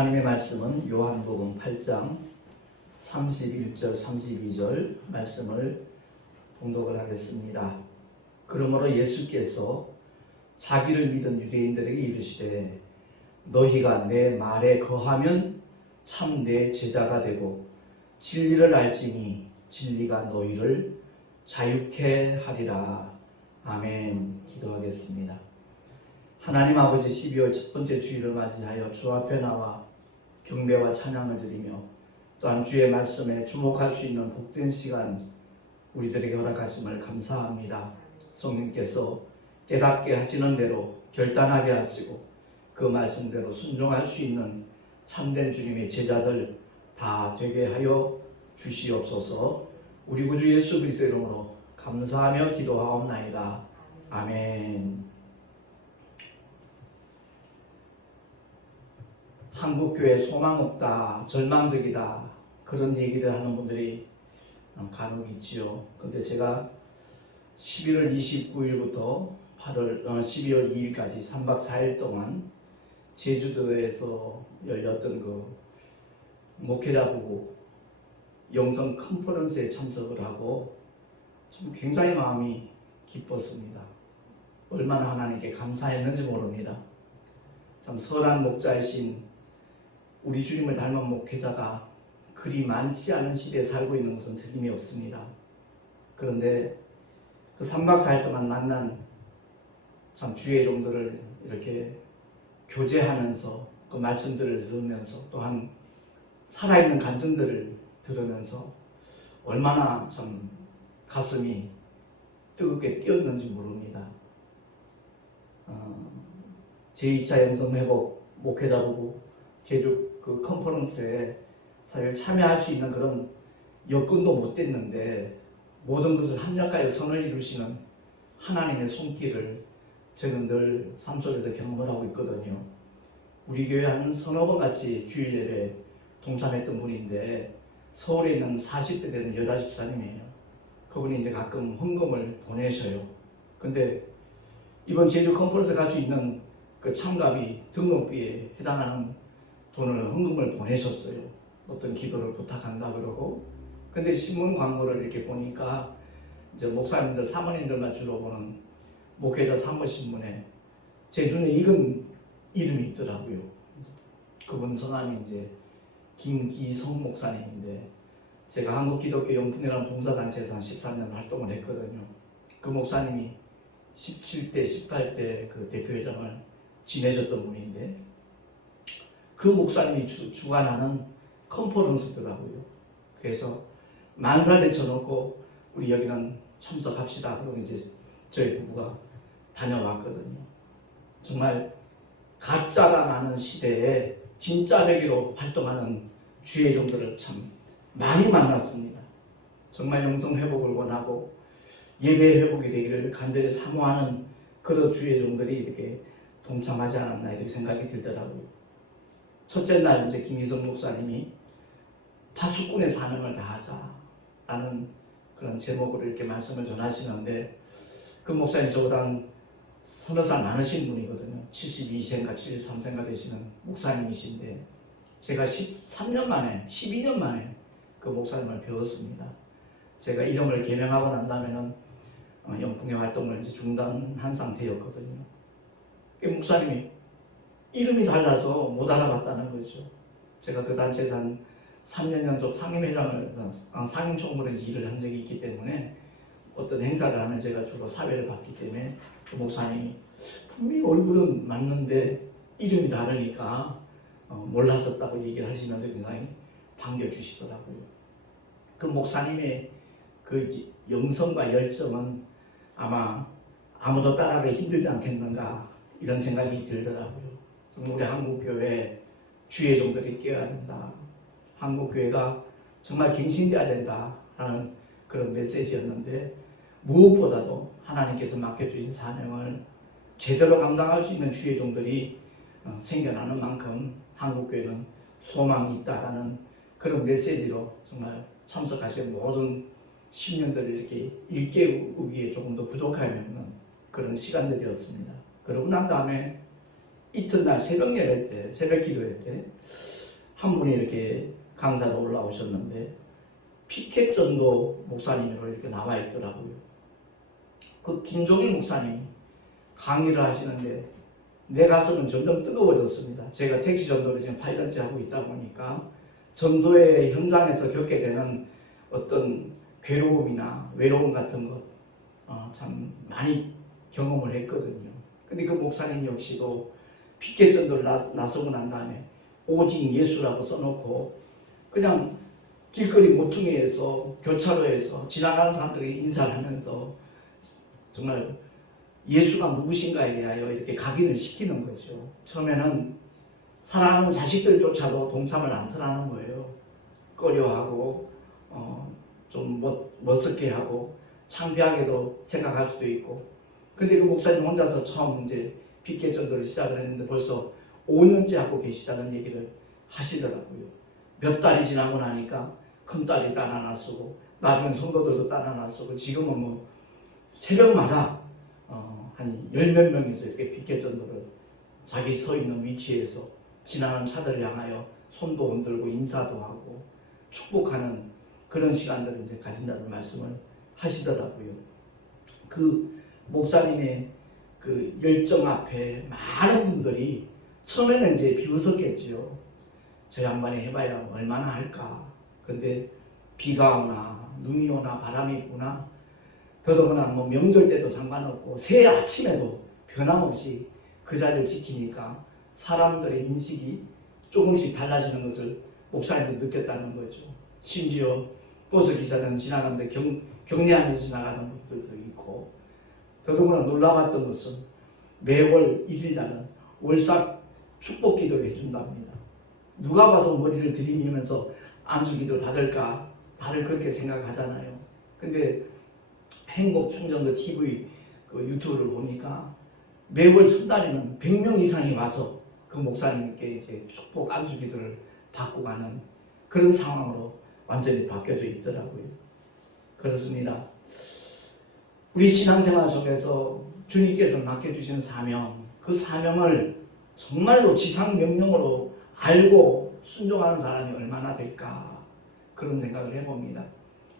하나님의 말씀은 요한복음 8장 31절 32절 말씀을 봉독을 하겠습니다. 그러므로 예수께서 자기를 믿은 유대인들에게 이르시되 너희가 내 말에 거하면 참 내 제자가 되고 진리를 알지니 진리가 너희를 자유케 하리라. 아멘. 기도하겠습니다. 하나님 아버지, 12월 첫 번째 주일을 맞이하여 주 앞에 나와 경배와 찬양을 드리며 또한 주의 말씀에 주목할 수 있는 복된 시간 우리들에게 허락하심을 감사합니다. 성령께서 깨닫게 하시는 대로 결단하게 하시고 그 말씀대로 순종할 수 있는 참된 주님의 제자들 다 되게 하여 주시옵소서. 우리 구주 예수 그리스도의 이름으로 감사하며 기도하옵나이다. 아멘. 한국교회 소망 없다, 절망적이다, 그런 얘기를 하는 분들이 간혹 있지요. 근데 제가 11월 29일부터 12월 2일까지 3박 4일 동안 제주도에서 열렸던 그 목회자 부부 영성 컨퍼런스에 참석을 하고 참 굉장히 마음이 기뻤습니다. 얼마나 하나님께 감사했는지 모릅니다. 참 선한 목자이신 우리 주님을 닮은 목회자가 그리 많지 않은 시대에 살고 있는 것은 틀림이 없습니다. 그런데 그 3박 4일 동안 만난 참 주의 종들을 이렇게 교제하면서 그 말씀들을 들으면서 또한 살아있는 간증들을 들으면서 얼마나 참 가슴이 뜨겁게 뛰었는지 모릅니다. 제2차 영성회복 목회자 부부 제주 그 컨퍼런스에 사실 참여할 수 있는 그런 여건도 못 됐는데 모든 것을 합력하여 선을 이루시는 하나님의 손길을 저는 늘 삶 속에서 경험을 하고 있거든요. 우리 교회 한 서너 번 같이 주일 예배에 동참했던 분인데 서울에 있는 40대 되는 여자 집사님이에요. 그분이 이제 가끔 헌금을 보내셔요. 근데 이번 제주 컨퍼런스에 갈 수 있는 그 참가비 등록비에 해당하는 돈을 헌금을 보내셨어요. 어떤 기도를 부탁한다 그러고. 근데 신문 광고를 이렇게 보니까 이제 목사님들, 사모님들만 주로 보는 목회자 사모신문에 제 눈에 익은 이름이 있더라고요. 그분 성함이 이제 김기성 목사님인데 제가 한국기독교영풍이라는 봉사단체에서 한 13년 활동을 했거든요. 그 목사님이 17대, 18대 그 대표회장을 지내셨던 분인데 그 목사님이 주관하는 컨퍼런스더라고요. 그래서 만사 제쳐놓고 우리 여기는 참석합시다. 그러고 이제 저희 부부가 다녀왔거든요. 정말 가짜가 많은 시대에 진짜 되기로 활동하는 주의 종들을 참 많이 만났습니다. 정말 영성 회복을 원하고 예배 회복이 되기를 간절히 사모하는 그런 주의 종들이 이렇게 동참하지 않았나 이렇게 생각이 들더라고요. 첫째 날 이제 김희성 목사님이 파수꾼의 사명을 다하자라는 그런 제목으로 이렇게 말씀을 전하시는데 그 목사님 저보다 한 서너 살 많으신 분이거든요. 72세인가 73세인가 되시는 목사님이신데 제가 13년 만에 12년 만에 그 목사님을 배웠습니다. 제가 이름을 개명하고 난 다음에는 영풍의 활동을 이제 중단한 상태였거든요. 그 목사님이 이름이 달라서 못 알아봤다는 거죠. 제가 그 단체에서 한 3년 연속 상임회장을, 상임총무로 일을 한 적이 있기 때문에 어떤 행사를 하면 제가 주로 사회를 봤기 때문에 그 목사님이 분명히 얼굴은 맞는데 이름이 다르니까 몰랐었다고 얘기를 하시면서 굉장히 반겨주시더라고요. 그 목사님의 그 영성과 열정은 아마 아무도 따라가기 힘들지 않겠는가 이런 생각이 들더라고요. 우리 한국교회 주의 종들이 깨어야 된다. 한국교회가 정말 갱신돼야 된다 하는 그런 메시지였는데 무엇보다도 하나님께서 맡겨주신 사명을 제대로 감당할 수 있는 주의 종들이 생겨나는 만큼 한국교회는 소망이 있다라는 그런 메시지로 정말 참석하신 모든 신년들을 이렇게 일깨우기에 조금 더 부족하면 그런 시간들이었습니다. 그러고 난 다음에 이튿날 새벽 예배 때, 새벽 기도회 때 한 분이 이렇게 강사로 올라오셨는데 피켓 전도 목사님으로 이렇게 나와 있더라고요. 그 김종일 목사님이 강의를 하시는데 내 가슴은 점점 뜨거워졌습니다. 제가 택시 전도를 지금 8년째 하고 있다 보니까 전도의 현장에서 겪게 되는 어떤 괴로움이나 외로움 같은 것 참 많이 경험을 했거든요. 근데 그 목사님 역시도 피켓 전도를 나서고 난 다음에 오직 예수라고 써놓고 그냥 길거리 모퉁이에서 교차로에서 지나가는 사람들에게 인사를 하면서 정말 예수가 누구신가에 대하여 이렇게 각인을 시키는 거죠. 처음에는 사랑하는 자식들조차도 동참을 않더라는 거예요. 꺼려하고 좀 멋스게 하고 창피하게도 생각할 수도 있고. 근데 그 목사님 혼자서 처음 이제 빚개 전도를 시작을 했는데 벌써 5년째 하고 계시다는 얘기를 하시더라고요. 몇 달이 지나고 나니까 큰딸이 딸 하나 쓰고 나중에 성도들도 딸 하나 쓰고 지금은 뭐 새벽마다 한 10몇 명이서 이렇게 빚개 전도를 자기 서 있는 위치에서 지나는 차들을 향하여 손도 흔들고 인사도 하고 축복하는 그런 시간들을 이제 가진다는 말씀을 하시더라고요. 그 목사님의 그 열정 앞에 많은 분들이 처음에는 이제 비웃었겠지요. 저 양반이 해봐야 얼마나 할까. 근데 비가 오나 눈이 오나 바람이 부나 더더구나 뭐 명절 때도 상관없고 새해 아침에도 변함없이 그 자리를 지키니까 사람들의 인식이 조금씩 달라지는 것을 목사님도 느꼈다는 거죠. 심지어 버스 기사는 지나가면서 격려하면서 지나가는 분들도 있고 더더구나 놀라웠던 것은 매월 1일날은 월삭 축복 기도를 해준답니다. 누가 봐서 머리를 들이미면서 안수 기도를 받을까? 다들 그렇게 생각하잖아요. 근데 행복충전도 TV 그 유튜브를 보니까 매월 첫날에는 100명 이상이 와서 그 목사님께 이제 축복 안수 기도를 받고 가는 그런 상황으로 완전히 바뀌어져 있더라고요. 그렇습니다. 우리 신앙생활 속에서 주님께서 맡겨주신 사명, 그 사명을 정말로 지상명령으로 알고 순종하는 사람이 얼마나 될까 그런 생각을 해봅니다.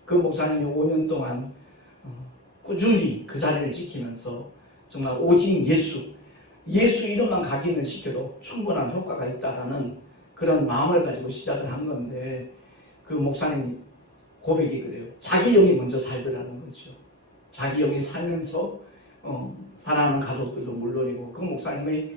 그 목사님이 5년 동안 꾸준히 그 자리를 지키면서 정말 오직 예수 이름만 각인을 시켜도 충분한 효과가 있다라는 그런 마음을 가지고 시작을 한 건데 그 목사님 고백이 그래요. 자기 영이 먼저 살더라는 거죠. 자기 영이 살면서 사랑하는 가족들도 물론이고 그 목사님의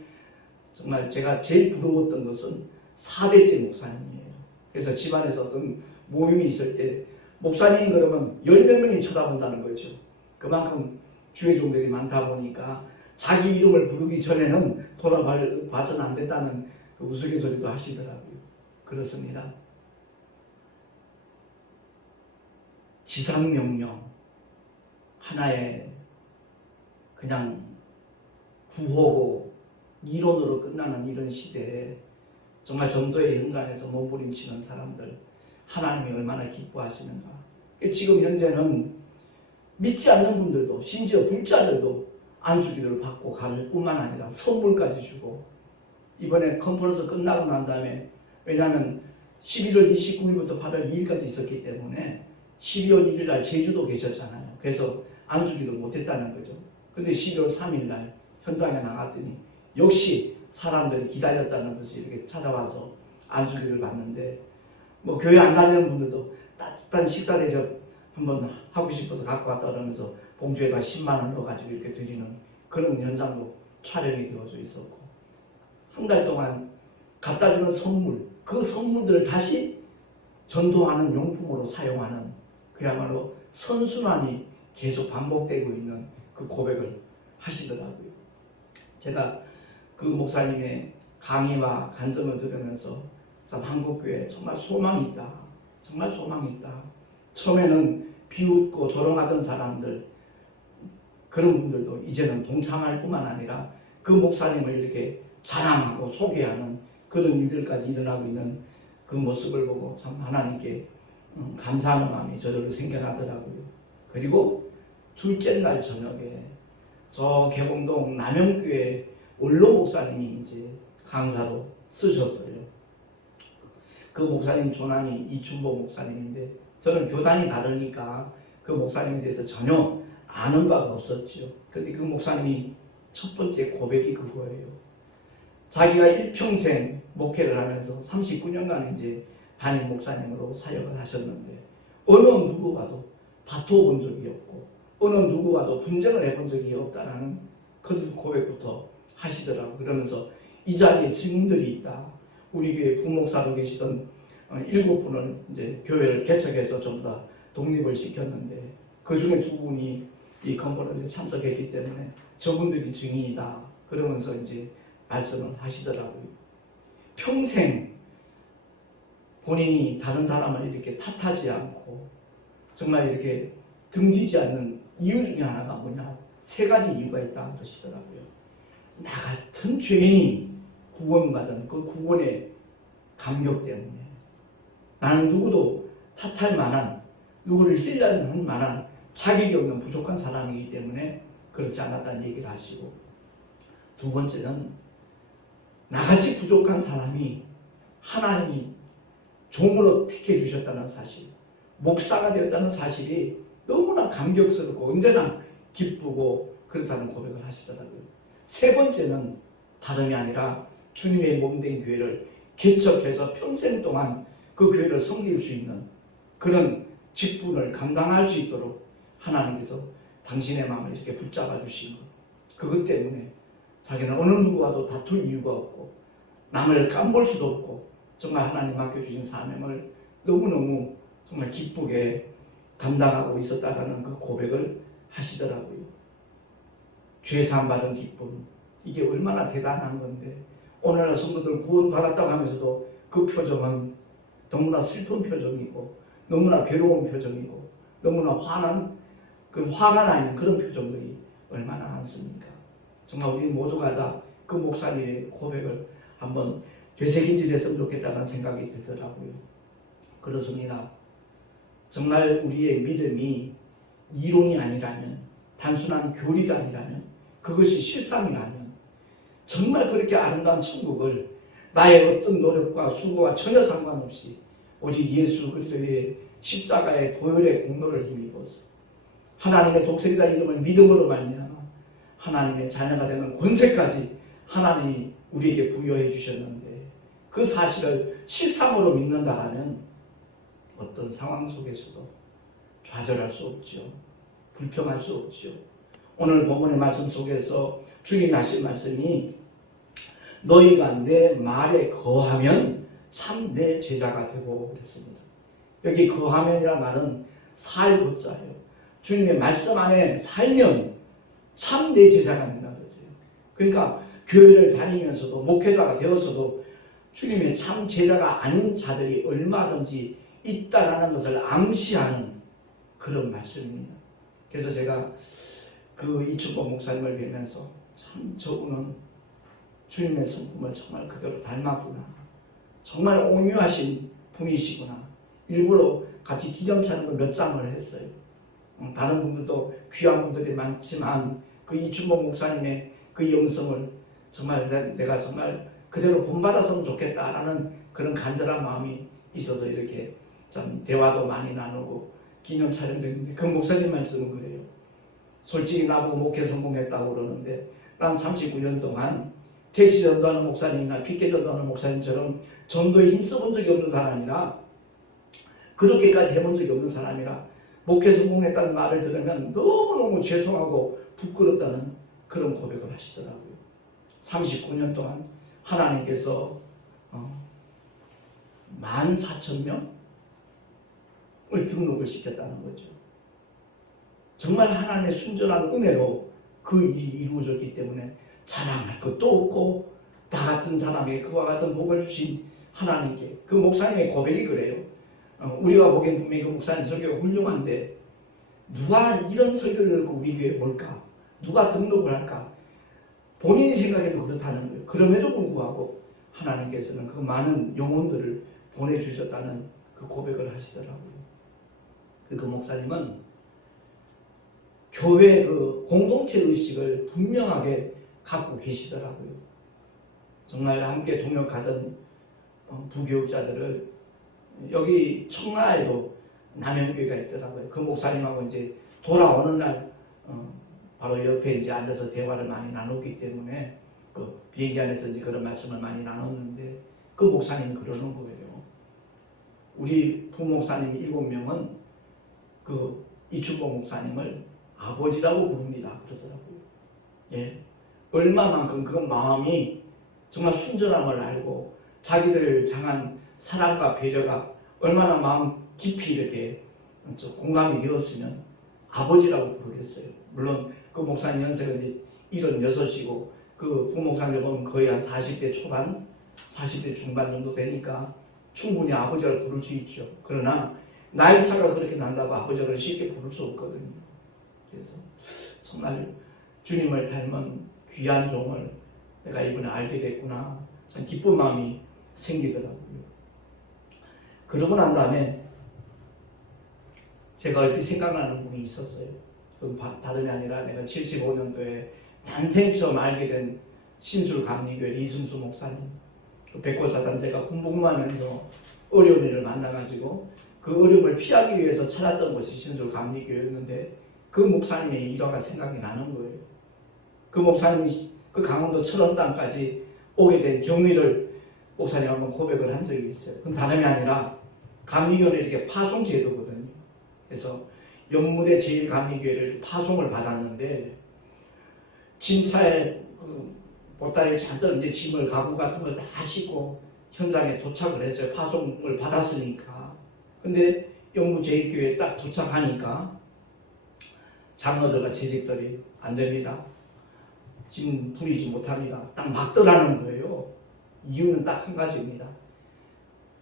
정말 제가 제일 부러웠던 것은 4대째 목사님이에요. 그래서 집안에서 어떤 모임이 있을 때 목사님 그러면 10몇 명이 쳐다본다는 거죠. 그만큼 주의 종들이 많다 보니까 자기 이름을 부르기 전에는 돌아봐서는 안 된다는 그 우스갯소리도 하시더라고요. 그렇습니다. 지상명령 하나의 그냥 구호고 이론으로 끝나는 이런 시대에 정말 전도의 현장에서 몸부림치는 사람들 하나님이 얼마나 기뻐하시는가. 지금 현재는 믿지 않는 분들도 심지어 불자들도 안수기도를 받고 가는 뿐만 아니라 선물까지 주고 이번에 컨퍼런스 끝나고 난 다음에 왜냐하면 11월 29일부터 8월 2일까지 있었기 때문에 12월 1일 날 제주도 계셨잖아요. 그래서 안수기도를 못했다는 거죠. 근데 12월 3일 날 현장에 나갔더니 역시 사람들이 기다렸다는 듯이 이렇게 찾아와서 안수기도를 받는데 뭐 교회 안 다니는 분들도 따뜻한 식사 대접 한번 하고 싶어서 갖고 왔다 그러면서 봉투에다 10만 원 넣어가지고 이렇게 드리는 그런 현장도 촬영이 되어져 있었고 한 달 동안 갖다 주는 선물 그 선물들을 다시 전도하는 용품으로 사용하는 그야말로 선순환이 계속 반복되고 있는 그 고백을 하시더라고요. 제가 그 목사님의 강의와 간증을 들으면서 참 한국교회에 정말 소망이 있다. 정말 소망이 있다. 처음에는 비웃고 조롱하던 사람들 그런 분들도 이제는 동참할 뿐만 아니라 그 목사님을 이렇게 자랑하고 소개하는 그런 일들까지 일어나고 있는 그 모습을 보고 참 하나님께 감사하는 마음이 저절로 생겨나더라고요. 그리고 둘째 날 저녁에 저 개봉동 남영교회 원로 목사님이 이제 강사로 쓰셨어요. 그 목사님 조남이 이춘보 목사님인데 저는 교단이 다르니까 그 목사님에 대해서 전혀 아는 바가 없었죠. 그런데 그 목사님이 첫 번째 고백이 그거예요. 자기가 일평생 목회를 하면서 39년간 이제 담임 목사님으로 사역을 하셨는데 어느 누구와도 다투어 본 적이 없고 어느 누구와도 분쟁을 해본 적이 없다는 그 고백부터 하시더라고요. 그러면서 이 자리에 증인들이 있다. 우리 교회 부목사로 계시던 7분을 이제 교회를 개척해서 전부 다 독립을 시켰는데 그 중에 2분이 이 컨퍼런스에 참석했기 때문에 저분들이 증인이다. 그러면서 이제 말씀을 하시더라고요. 평생 본인이 다른 사람을 이렇게 탓하지 않고 정말 이렇게 등지지 않는 이유 중에 하나가 뭐냐? 3가지 이유가 있다 그러시더라고요. 나 같은 죄인이 구원받은 그 구원의 감격 때문에 나는 누구도 탓할 만한, 누구를 힐할 만한 자격이 없는 부족한 사람이기 때문에 그렇지 않았다는 얘기를 하시고, 2번째는 나같이 부족한 사람이 하나님이 종으로 택해 주셨다는 사실, 목사가 되었다는 사실이 너무나 감격스럽고 언제나 기쁘고 그렇다는 고백을 하시더라고요. 3번째는 다름이 아니라 주님의 몸된 교회를 개척해서 평생 동안 그 교회를 섬길 수 있는 그런 직분을 감당할 수 있도록 하나님께서 당신의 마음을 이렇게 붙잡아 주신 것, 그것 때문에 자기는 어느 누구와도 다툴 이유가 없고 남을 깜볼 수도 없고 정말 하나님 맡겨주신 사명을 너무너무 정말 기쁘게 감당하고 있었다라는 그 고백을 하시더라고요. 죄사함 받은 기쁨, 이게 얼마나 대단한 건데 오늘날 성도들 구원받았다고 하면서도 그 표정은 너무나 슬픈 표정이고 너무나 괴로운 표정이고 너무나 화난, 그 화가 나 있는 그런 표정들이 얼마나 많습니까? 정말 우리 모두가 다 그 목사님의 고백을 한번 되새김질 했으면 좋겠다는 생각이 들더라고요. 그렇습니다. 정말 우리의 믿음이 이론이 아니라면, 단순한 교리가 아니라면, 그것이 실상이라면 정말 그렇게 아름다운 천국을 나의 어떤 노력과 수고와 전혀 상관없이 오직 예수 그리스도의 십자가의 보혈의 공로를 힘입어서 하나님의 독생자 이름을 믿음으로 말미암아 하나님의 자녀가 되는 권세까지 하나님이 우리에게 부여해 주셨는데 그 사실을 실상으로 믿는다면 어떤 상황 속에서도 좌절할 수 없죠. 불평할 수 없죠. 오늘 본문의 말씀 속에서 주님이 하신 말씀이 너희가 내 말에 거하면 참 내 제자가 되고 그랬습니다. 여기 거하면이라는 말은 살고자예요. 주님의 말씀 안에 살면 참 내 제자가 된다는 거죠. 그러니까 교회를 다니면서도 목회자가 되어서도 주님의 참 제자가 아닌 자들이 얼마든지 있다라는 것을 암시하는 그런 말씀입니다. 그래서 제가 그 이춘보 목사님을 뵈면서 참 저분은 주님의 성품을 정말 그대로 닮았구나. 정말 온유하신 분이시구나. 일부러 같이 기념차는 걸 몇 장을 했어요. 다른 분들도 귀한 분들이 많지만 그 이춘보 목사님의 그 영성을 정말 내가 정말 그대로 본받았으면 좋겠다라는 그런 간절한 마음이 있어서 이렇게 참 대화도 많이 나누고 기념 촬영도 했는데 그 목사님 말씀은 그래요. 솔직히 나보고 목회 성공했다고 그러는데 난 39년 동안 택시 전도하는 목사님이나 피켓 전도하는 목사님처럼 전도에 힘써본 적이 없는 사람이라 그렇게까지 해본 적이 없는 사람이라 목회 성공했다는 말을 들으면 너무너무 죄송하고 부끄럽다는 그런 고백을 하시더라고요. 39년 동안 하나님께서 14,000명을 등록을 시켰다는 거죠. 정말 하나님의 순전한 은혜로 그 일이 이루어졌기 때문에 자랑할 것도 없고 나 같은 사람에게 그와 같은 복을 주신 하나님께 그 목사님의 고백이 그래요. 우리가 보기엔 분명히 그 목사님 설교가 훌륭한데 누가 이런 설교를 듣고 우리 교회에 올까? 누가 등록을 할까? 본인이 생각해도 그렇다는 거예요. 그럼에도 불구하고 하나님께서는 그 많은 영혼들을 보내주셨다는 그 고백을 하시더라고요. 그 목사님은 교회 그 공동체 의식을 분명하게 갖고 계시더라고요. 정말 함께 동역하던 부교육자들을 여기 청라에도 남영교회가 있더라고요. 그 목사님하고 이제 돌아오는 날 바로 옆에 이제 앉아서 대화를 많이 나눴기 때문에 그 비행기 안에서 이제 그런 말씀을 많이 나눴는데 그 목사님이 그러는 거예요. 우리 부목사님 7명은 그 이춘복 목사님을 아버지라고 부릅니다. 그러더라고요. 예. 얼마만큼 그 마음이 정말 순전함을 알고 자기들을 향한 사랑과 배려가 얼마나 마음 깊이 이렇게 공감이 되었으면 아버지라고 부르겠어요. 물론 그 목사님 연세가 이제 76이고 그 부목사님 보면 거의 한 40대 초반, 40대 중반 정도 되니까 충분히 아버지라고 부를 수 있죠. 그러나 나이 차가 그렇게 난다고 아버지를 쉽게 부를 수 없거든요. 그래서 정말 주님을 닮은 귀한 종을 내가 이번에 알게 됐구나. 참 기쁜 마음이 생기더라고요. 그러고 난 다음에 제가 얼핏 생각나는 분이 있었어요. 그건 다름이 아니라 내가 75년도에 난생 처음 알게 된 신술감리교회 이승수 목사님. 그 백골사단 제가 군복무하면서 어려운 일을 만나가지고 그 어려움을 피하기 위해서 찾았던 것이 신술감리교회였는데 그 목사님의 일화가 생각이 나는 거예요. 그 목사님이 그 강원도 철원 땅까지 오게 된 경위를 목사님 한번 고백을 한 적이 있어요. 그건 다름이 아니라 감리교회는 이렇게 파송 제도거든요. 그래서 영무대 제1감리교회를 파송을 받았는데 짐차에 그 보따리에 잔뜩 이제 짐을 가구 같은 걸 다 싣고 현장에 도착을 했어요. 파송을 받았으니까. 근데 영무 제1교회에 딱 도착하니까 장로들과 재직들이 안 됩니다. 짐 부리지 못합니다. 딱 막더라는 거예요. 이유는 딱 한 가지입니다.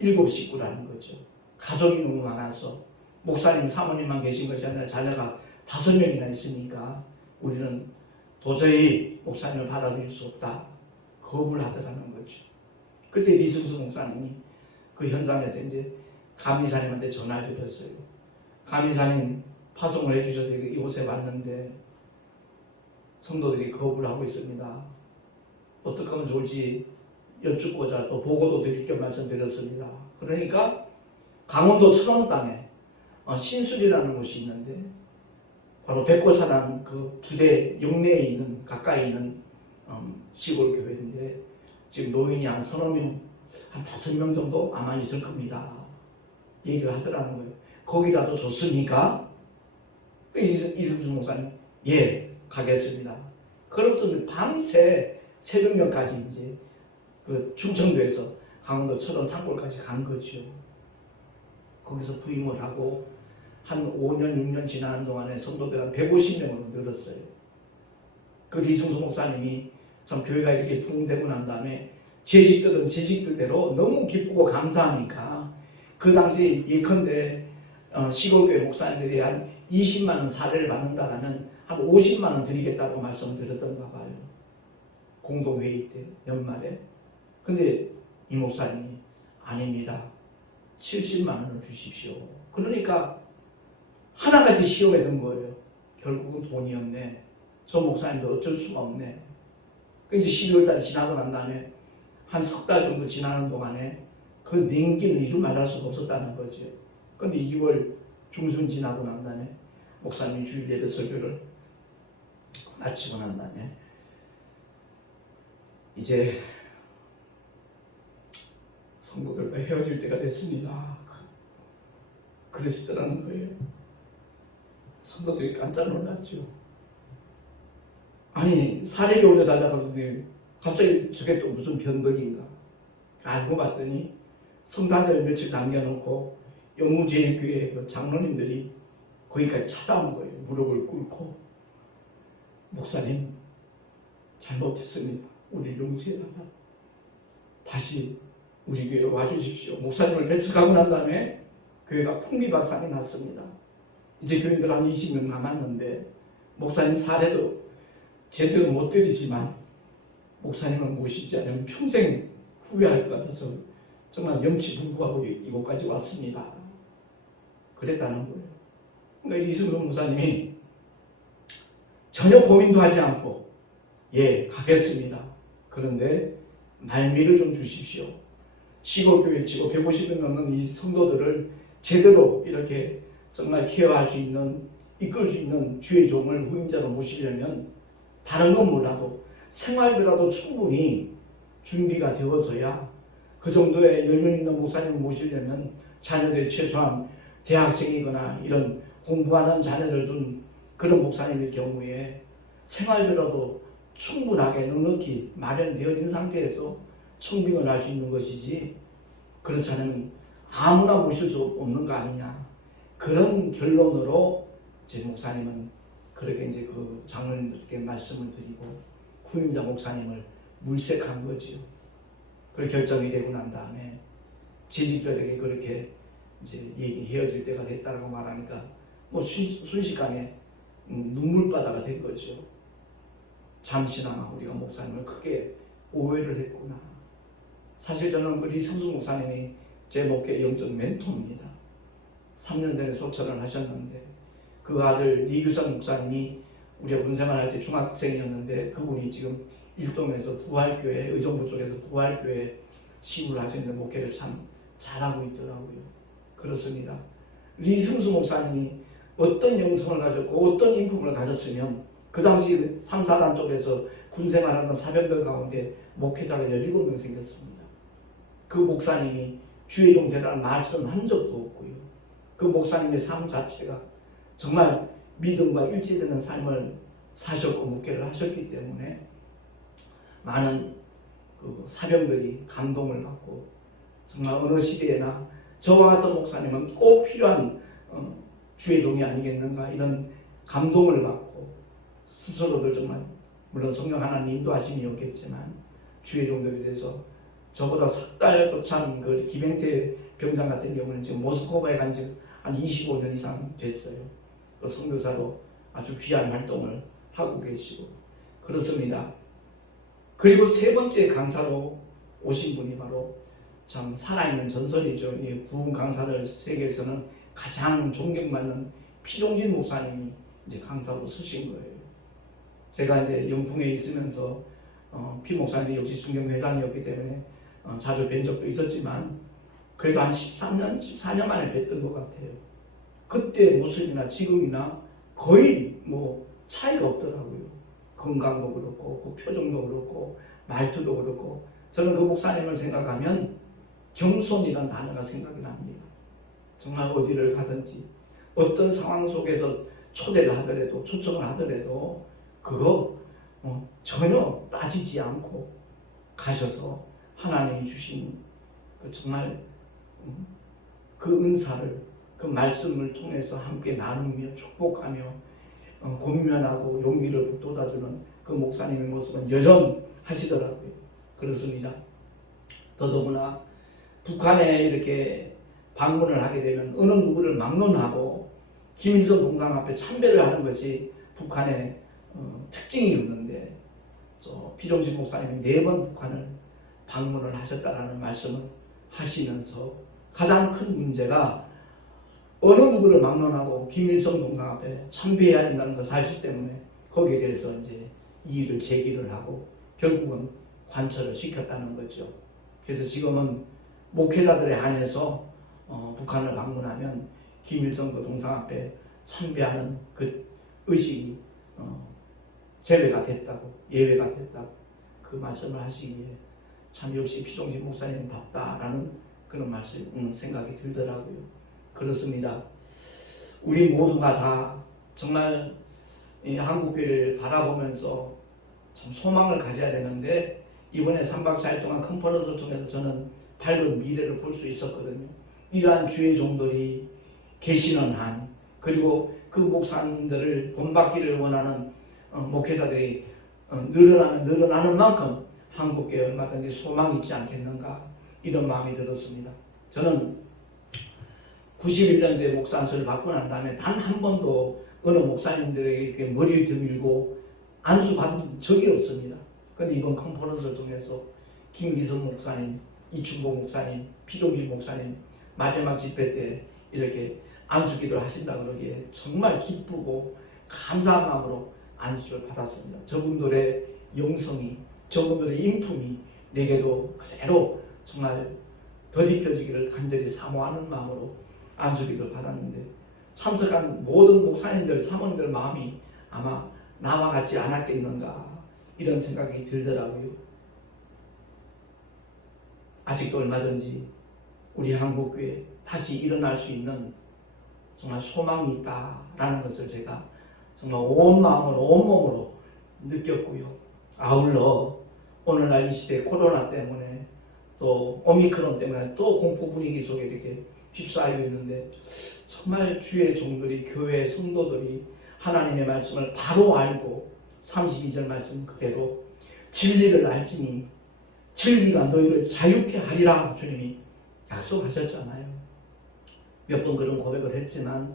7 식구라는 거죠. 가족이 너무 많아서 목사님 사모님만 계신 것이 아니라 자녀가 5명이나 있으니까 우리는 도저히 목사님을 받아들일 수 없다. 거부를 하더라는 거죠. 그때 이승수 목사님이 그 현장에서 이제 감리사님한테 전화를 드렸어요. 감리사님 파송을 해주셔서 이곳에 왔는데 성도들이 거부를 하고 있습니다. 어떻게 하면 좋을지 여쭙고자 또 보고도 드릴 겸 말씀드렸습니다. 그러니까 강원도 철원 땅에 신술이라는 곳이 있는데 바로 백골사단 그 부대 영내에 있는 가까이 있는 시골 교회인데 지금 노인이 한 3-4명, 한 5명 정도 아마 있을 겁니다. 얘기를 하더라는 거예요. 거기라도 좋습니까? 이승수 목사님 예 가겠습니다. 그러면서 밤새 새벽녘까지 이제 그 충청도에서 강원도 철원 산골까지 간 거죠. 거기서 부임을 하고 한 5년, 6년 지나는 동안에 성도들 한 150명으로 늘었어요. 그 이승수 목사님이 참 교회가 이렇게 부흥되고 난 다음에 재직들은 재직들대로 너무 기쁘고 감사하니까 그 당시 예컨대 시골교회 목사님들이 한 20만 원 사례를 받는다라면 한 50만 원 드리겠다고 말씀드렸던가 봐요. 공동회의 때 연말에. 근데 이 목사님이 아닙니다. 70만 원을 주십시오. 그러니까 하나같이 시험에 든 거예요. 결국은 돈이 없네. 저 목사님도 어쩔 수가 없네. 그 이제 12월 달이 지나고 난 다음에 한 석 달 정도 지나는 동안에 그 냉기는 이루 말할 수가 없었다는 거죠. 근데 2월 중순 지나고 난 다음에 목사님이 주일 예배 설교를 마치고 난 다음에 이제 성도들과 헤어질 때가 됐습니다. 그러시더라는 거예요. 성도들이 깜짝 놀랐죠. 아니 사례를 올려달라고 하더니 갑자기 저게 또 무슨 변덕인가. 알고 봤더니 성탄절 며칠 남겨놓고 영무제일교회 그 장로님들이 거기까지 찾아온 거예요. 무릎을 꿇고 목사님 잘못했습니다. 우리 용서해달라. 다시 우리 교회에 와주십시오. 목사님을 배척하고 난 다음에 교회가 풍비박산이 났습니다. 이제 교인들 한 20명 남았는데 목사님 사례도 제대로 못 드리지만 목사님을 모시지 않으면 평생 후회할 것 같아서 정말 염치불구하고 이곳까지 왔습니다. 그랬다는 거예요. 그러니까 이승수 목사님이 전혀 고민도 하지 않고 예 가겠습니다. 그런데 말미를 좀 주십시오. 15교회 치고 150명 넘는 이 성도들을 제대로 이렇게 정말 케어할 수 있는, 이끌 수 있는 주의 종을 후임자로 모시려면 다른 건 몰라도 생활비라도 충분히 준비가 되어져야, 그 정도의 여유 있는 목사님을 모시려면 자녀들이 최소한 대학생이거나 이런 공부하는 자녀를 둔 그런 목사님의 경우에 생활비라도 충분하게 넉넉히 마련되어 있는 상태에서 청빙을 할 수 있는 것이지, 그렇지 않으면 아무나 모실 수 없는 거 아니냐, 그런 결론으로 제 목사님은 그렇게 이제 그 장로님들께 말씀을 드리고 후임자 목사님을 물색한 거지요. 그렇게 결정이 되고 난 다음에 제 집들에게 그렇게 이제 헤어질 때가 됐다고 말하니까 뭐 순식간에 눈물바다가 된 거죠. 잠시나마 우리가 목사님을 크게 오해를 했구나. 사실 저는 그 리승수 목사님이 제 목회 영적 멘토입니다. 3년 전에 소천을 하셨는데 그 아들 이규선 목사님이 우리가 군생활할 때 중학생이었는데 그분이 지금 일동에서 부활교회, 의정부 쪽에서 부활교회 시구를 하시는데 목회를 참 잘하고 있더라고요. 그렇습니다. 리승수 목사님이 어떤 영성을 가졌고 어떤 인품을 가졌으면 그 당시 3, 4단 쪽에서 군생활하던 사병들 가운데 목회자가 17명 생겼습니다. 그 목사님이 주의 종 되라는 말씀한 적도 없고요. 그 목사님의 삶 자체가 정말 믿음과 일치되는 삶을 사셨고 목회를 하셨기 때문에 많은 그 사병들이 감동을 받고, 정말 어느 시대에나 저와 같은 목사님은 꼭 필요한 주의 종이 아니겠는가, 이런 감동을 받고 스스로들 정말, 물론 성령 하나님 인도하심이었겠지만 주의 종들에 대해서 저보다 석 달도 찬 그 김행태 병장 같은 경우는 지금 모스크바에 간 지 한 25년 이상 됐어요. 그 선교사로 아주 귀한 활동을 하고 계시고 그렇습니다. 그리고 세 번째 강사로 오신 분이 바로 참 살아있는 전설이죠. 이 부흥 강사들 세계에서는 가장 존경받는 피종진 목사님이 이제 강사로 서신 거예요. 제가 이제 영풍에 있으면서 피 목사님이 역시 중경회장이었기 때문에 자주 뵌 적도 있었지만 그래도 한 13년, 14년 만에 뵀던 것 같아요. 그때 모습이나 지금이나 거의 뭐 차이가 없더라고요. 건강도 그렇고 그 표정도 그렇고 말투도 그렇고, 저는 그 목사님을 생각하면 겸손이라는 단어가 생각이 납니다. 정말 어디를 가든지 어떤 상황 속에서 초대를 하더라도 초청을 하더라도 그거 전혀 따지지 않고 가셔서 하나님이 주신 그 정말 그 은사를, 그 말씀을 통해서 함께 나누며 축복하며 권면하고 용기를 북돋아주는 그 목사님의 모습은 여전하시더라고요. 그렇습니다. 더더구나 북한에 이렇게 방문을 하게 되면 어느 누구를 막론하고 김일성 동상 앞에 참배를 하는 것이 북한의 특징이었는데, 피종식 목사님이 4번 북한을 방문을 하셨다라는 말씀을 하시면서 가장 큰 문제가 어느 누구를 막론하고 김일성 동상 앞에 참배해야 된다는 그 사실 때문에 거기에 대해서 이제 이의를 제기를 하고 결국은 관철을 시켰다는 거죠. 그래서 지금은 목회자들에 한해서 북한을 방문하면 김일성 그 동상 앞에 참배하는 그 의식이 제외가 됐다고, 예외가 됐다고 그 말씀을 하시기에 참 역시 피종식 목사님답다라는 그런 말씀, 생각이 들더라고요. 그렇습니다. 우리 모두가 다 정말 이 한국교회를 바라보면서 참 소망을 가져야 되는데, 이번에 3박 4일 동안 컨퍼런스를 통해서 저는 밝은 미래를 볼 수 있었거든요. 이러한 주의 종들이 계시는 한, 그리고 그 목사님들을 본받기를 원하는 목회자들이 늘어나는 만큼 한국교회에 얼마든지 소망이 있지 않겠는가, 이런 마음이 들었습니다. 저는 91년도에 목사 안수를 받고 난 다음에 단 한 번도 어느 목사님들에게 이렇게 머리를 들밀고 안수받은 적이 없습니다. 그런데 이번 컨퍼런스를 통해서 김기성 목사님, 이춘복 목사님, 피종진 목사님 마지막 집회 때 이렇게 안수기도를 하신다 그러기에 정말 기쁘고 감사한 마음으로 안수를 받았습니다. 저분들의 영성이, 저분들의 인품이 내게도 그대로 정말 덧입혀지기를 간절히 사모하는 마음으로 안수기를 받았는데 참석한 모든 목사님들, 사모님들 마음이 아마 나와 같지 않았겠는가 이런 생각이 들더라고요. 아직도 얼마든지 우리 한국교회 다시 일어날 수 있는 정말 소망이 있다라는 것을 제가 정말 온 마음으로 온 몸으로 느꼈고요. 아울러 오늘날 이 시대 코로나 때문에 또 오미크론 때문에 또 공포 분위기 속에 이렇게 휩싸이고 있는데 정말 주의 종들이 교회 성도들이 하나님의 말씀을 바로 알고 32절 말씀 그대로 진리를 알지니 진리가 너희를 자유케 하리라 주님이 약속하셨잖아요. 몇 번 그런 고백을 했지만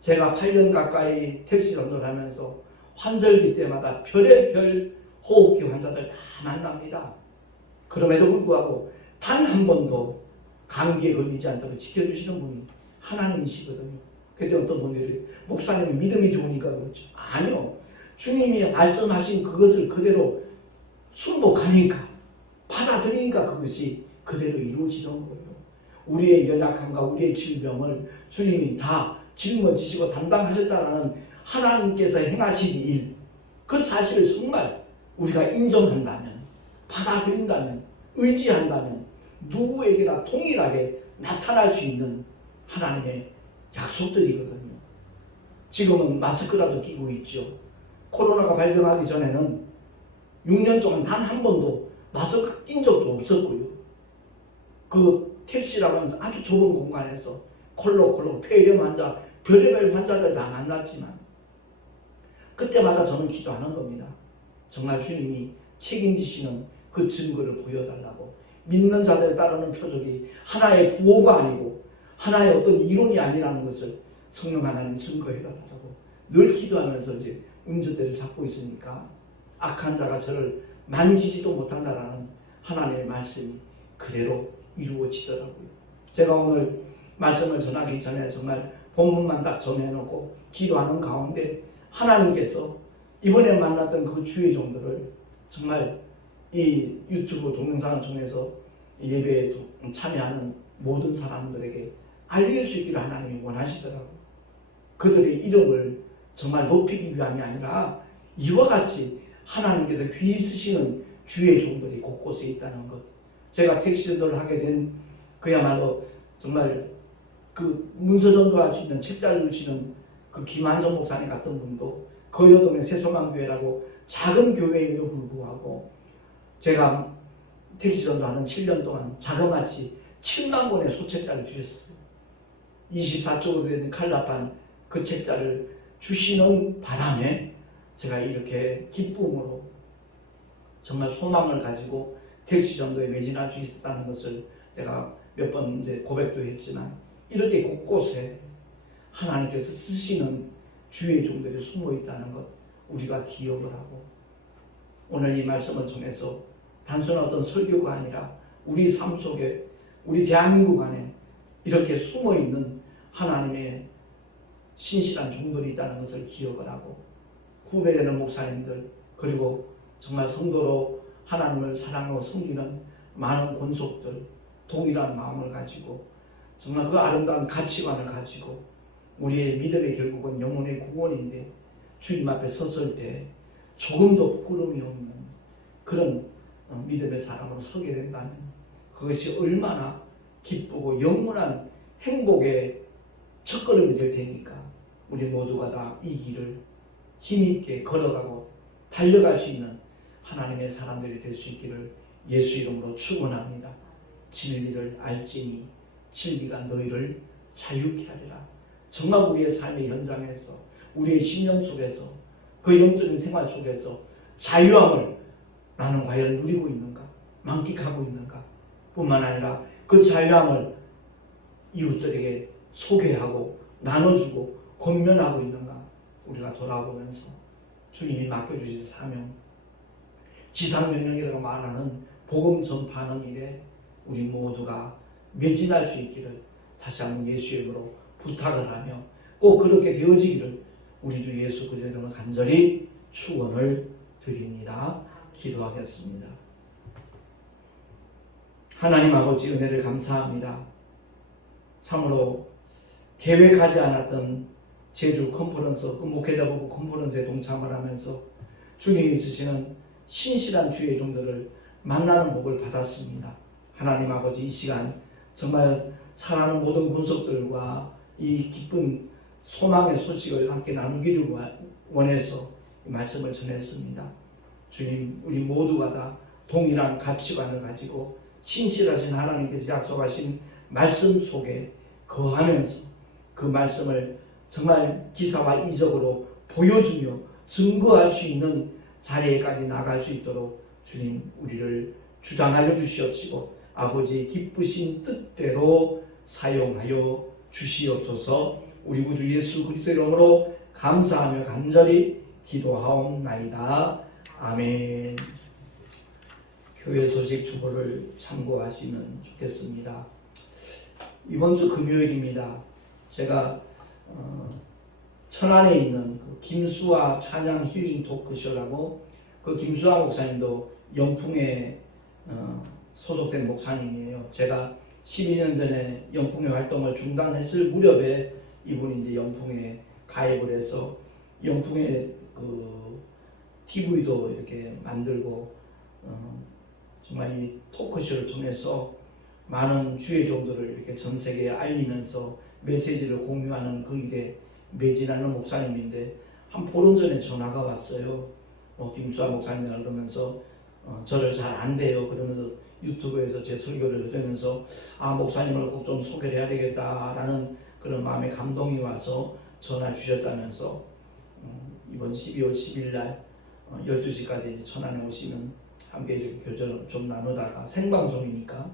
제가 8년 가까이 택시 전도를 하면서 환절기 때마다 별의별 호흡기 환자들 다 만납니다. 그럼에도 불구하고 단 한 번도 감기에 걸리지 않도록 지켜주시는 분이 하나님이시거든요. 그때 어떤 분들이 목사님이 믿음이 좋으니까 그렇죠. 아니요. 주님이 말씀하신 그것을 그대로 순복하니까 받아들이니까 그것이 그대로 이루어지는 거예요. 우리의 연약함과 우리의 질병을 주님이 다 짊어지시고 담당하셨다는 하나님께서 행하신 일, 그 사실을 정말 우리가 인정한다면, 받아들인다면, 의지한다면 누구에게나 동일하게 나타날 수 있는 하나님의 약속들이거든요. 지금은 마스크라도 끼고 있죠. 코로나가 발병하기 전에는 6년 동안 단 한 번도 마스크 낀 적도 없었고요. 그 택시라는 아주 좁은 공간에서 콜록 폐렴 환자, 별의별 환자들 다 만났지만 그때마다 저는 기도하는 겁니다. 정말 주님이 책임지시는 그 증거를 보여달라고. 믿는 자들에 따르는 표적이 하나의 구호가 아니고 하나의 어떤 이론이 아니라는 것을 성령 하나님 증거해달라고 늘 기도하면서 이제 운전대를 잡고 있으니까 악한 자가 저를 만지지도 못한다라는 하나님의 말씀이 그대로 이루어지더라고요. 제가 오늘 말씀을 전하기 전에 정말 본문만 딱 정해놓고 기도하는 가운데 하나님께서 이번에 만났던 그 주의 종들을 정말 이 유튜브 동영상을 통해서 예배에 참여하는 모든 사람들에게 알릴 수 있기를 하나님이 원하시더라고요. 그들의 이름을 정말 높이기 위함이 아니라 이와 같이 하나님께서 귀히 쓰시는 주의 종들이 곳곳에 있다는 것. 제가 택시전도를 하게 된 그야말로 정말 그 문서전도할 수 있는 책자를 주시는 그 김한성 목사님 같은 분도 거여동의 새소망교회라고 작은 교회에도 불구하고 제가 택시전도하는 7년 동안 자그마치 7만 권의 소책자를 주셨어요. 24쪽으로 된 칼라판 그 책자를 주시는 바람에 제가 이렇게 기쁨으로 정말 소망을 가지고 택시전도에 매진할 수 있었다는 것을 제가 몇 번 이제 고백도 했지만 이렇게 곳곳에 하나님께서 쓰시는 주의 종들이 숨어 있다는 것 우리가 기억을 하고 오늘 이 말씀을 통해서 단순한 어떤 설교가 아니라 우리 삶 속에 우리 대한민국 안에 이렇게 숨어 있는 하나님의 신실한 종들이 있다는 것을 기억을 하고 후배되는 목사님들 그리고 정말 성도로 하나님을 사랑하고 섬기는 많은 권속들 동일한 마음을 가지고 정말 그 아름다운 가치관을 가지고 우리의 믿음의 결국은 영혼의 구원인데 주님 앞에 섰을 때 조금도 부끄러움이 없는 그런 믿음의 사람으로 서게 된다면 그것이 얼마나 기쁘고 영원한 행복의 첫걸음이 될 테니까 우리 모두가 다 이 길을 힘있게 걸어가고 달려갈 수 있는 하나님의 사람들이 될 수 있기를 예수 이름으로 축원합니다. 진리를 알지니 진리가 너희를 자유케 하리라. 정말 우리의 삶의 현장에서 우리의 신령 속에서 그 영적인 생활 속에서 자유함을 나는 과연 누리고 있는가 만끽하고 있는가 뿐만 아니라 그 자유함을 이웃들에게 소개하고 나눠주고 권면하고 있는가 우리가 돌아보면서 주님이 맡겨주신 사명 지상명령이라고 말하는 복음 전파하는 일에 우리 모두가 매진할 수 있기를 다시 한번 예수의 이름으로 부탁을 하며 꼭 그렇게 되어지기를 우리 주 예수 그리스도의 이름으로 간절히 축원을 드립니다. 기도하겠습니다. 하나님 아버지 은혜를 감사합니다. 참으로 계획하지 않았던 제주 컨퍼런스, 그 목회자부부 컨퍼런스에 동참을 하면서 주님이 주시는 신실한 주의 종들을 만나는 복을 받았습니다. 하나님 아버지 이 시간 정말 사랑하는 모든 군속들과 이 기쁜 소망의 소식을 함께 나누기를 원해서 이 말씀을 전했습니다. 주님, 우리 모두가 다 동일한 가치관을 가지고 신실하신 하나님께서 약속하신 말씀 속에 거하면서 그 말씀을 정말 기사와 이적으로 보여주며 증거할 수 있는 자리에까지 나갈 수 있도록 주님 우리를 주장하여 주시옵시고 아버지의 기쁘신 뜻대로 사용하여 주시옵소서. 우리 구주 예수 그리스도의 이름으로 감사하며 간절히 기도하옵나이다. 아멘. 교회 소식 주보를 참고하시면 좋겠습니다. 이번 주 금요일입니다. 제가 천안에 있는 그 김수아 찬양 힐링 토크쇼라고, 그 김수아 목사님도 영풍에 소속된 목사님이에요. 제가 12년 전에 영풍의 활동을 중단했을 무렵에 이분이 이제 영풍에 가입을 해서 영풍의 그 TV도 이렇게 만들고 정말 이 토크쇼를 통해서 많은 주의 종들을 이렇게 전 세계에 알리면서 메시지를 공유하는 그 일에 매진하는 목사님인데, 한 보름 전에 전화가 왔어요. 김수아 목사님이라 그러면서 저를 잘 안 돼요. 그러면서 유튜브에서 제 설교를 들으면서 목사님을 꼭 좀 소개를 해야 되겠다라는 그런 마음의 감동이 와서 전화 주셨다면서 이번 12월 10일 날 12시까지 천안에 오시면 함께 이렇게 교제를 좀 나누다가 생방송이니까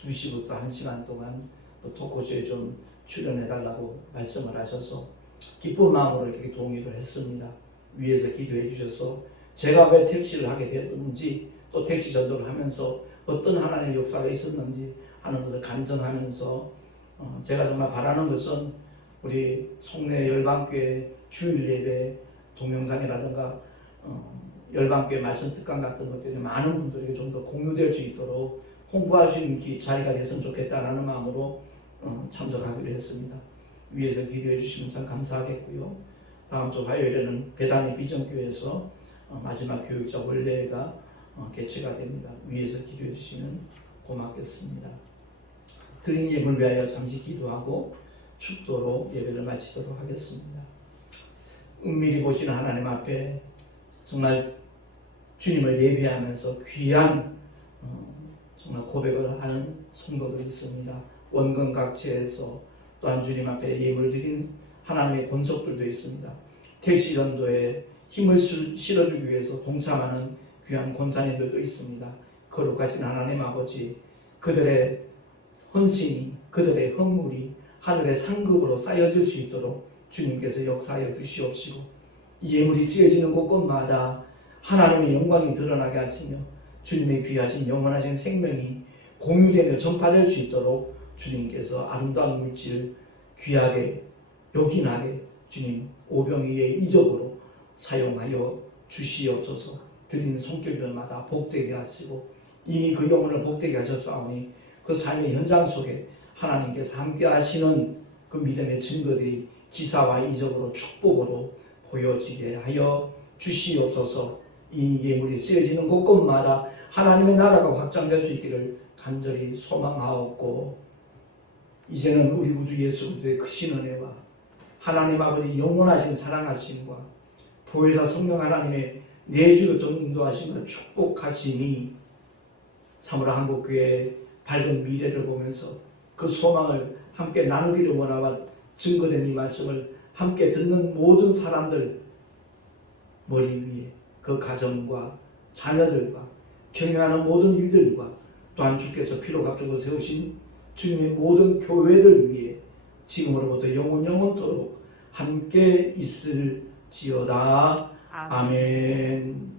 2시부터 1시간 동안 또 토크쇼에 좀 출연해달라고 말씀을 하셔서 기쁜 마음으로 이렇게 동의를 했습니다. 위에서 기도해 주셔서 제가 왜 택시를 하게 되었는지, 또 택시 전도를 하면서 어떤 하나님의 역사가 있었는지 하는 것을 간증하면서 제가 정말 바라는 것은 우리 송내 열방교회 주일 예배 동영상이라든가 열방교회 말씀 특강 같은 것들이 많은 분들에게 좀 더 공유될 수 있도록 홍보할 수 있는 자리가 됐으면 좋겠다라는 마음으로 참석하기로 했습니다. 위에서 기도해 주시면 참 감사하겠고요. 다음 주 화요일에는 배단의 비전교회에서 마지막 교육자 원례가 개최가 됩니다. 위에서 기도해 주시면 고맙겠습니다. 드린 예물 위하여 잠시 기도하고 축도로 예배를 마치도록 하겠습니다. 은밀히 보시는 하나님 앞에 정말 주님을 예배하면서 귀한 정말 고백을 하는 성도들이 있습니다. 원근각지에서 또한 주님 앞에 예물 드린 하나님의 본속들도 있습니다. 택시 전도에 힘을 실어주기 위해서 동참하는 귀한 권사님들도 있습니다. 거룩하신 하나님 아버지, 그들의 헌신이, 그들의 헌물이 하늘의 상급으로 쌓여질 수 있도록 주님께서 역사하여 주시옵시고, 이 예물이 쓰여지는 곳곳마다 하나님의 영광이 드러나게 하시며 주님의 귀하신 영원하신 생명이 공유되며 전파될 수 있도록 주님께서 아름다운 물질 귀하게 요긴하게 주님 오병이의 이적으로 사용하여 주시옵소서. 드리는 손길들마다 복되게 하시고 이미 그 영혼을 복되게 하셨사오니 그 삶의 현장 속에 하나님께서 함께 하시는 그 믿음의 증거들이 기사와 이적으로 축복으로 보여지게 하여 주시옵소서. 이 예물이 쓰여지는 곳곳마다 하나님의 나라가 확장될 수 있기를 간절히 소망하옵고, 이제는 우리 구주 예수 그리스도의 크신 은혜와 하나님 아버지 영원하신 사랑하심과 보혜사 성령 하나님의 내주로 좀 인도하심과 축복하시니 참으로 한국교회의 밝은 미래를 보면서 그 소망을 함께 나누기를 원하와 증거된 이 말씀을 함께 듣는 모든 사람들 머리 위에 그 가정과 자녀들과 경영하는 모든 이들과 또한 주께서 피로 값주고 세우신 주님의 모든 교회들 위해 지금으로부터 영원토록 함께 있을지어다. 아멘.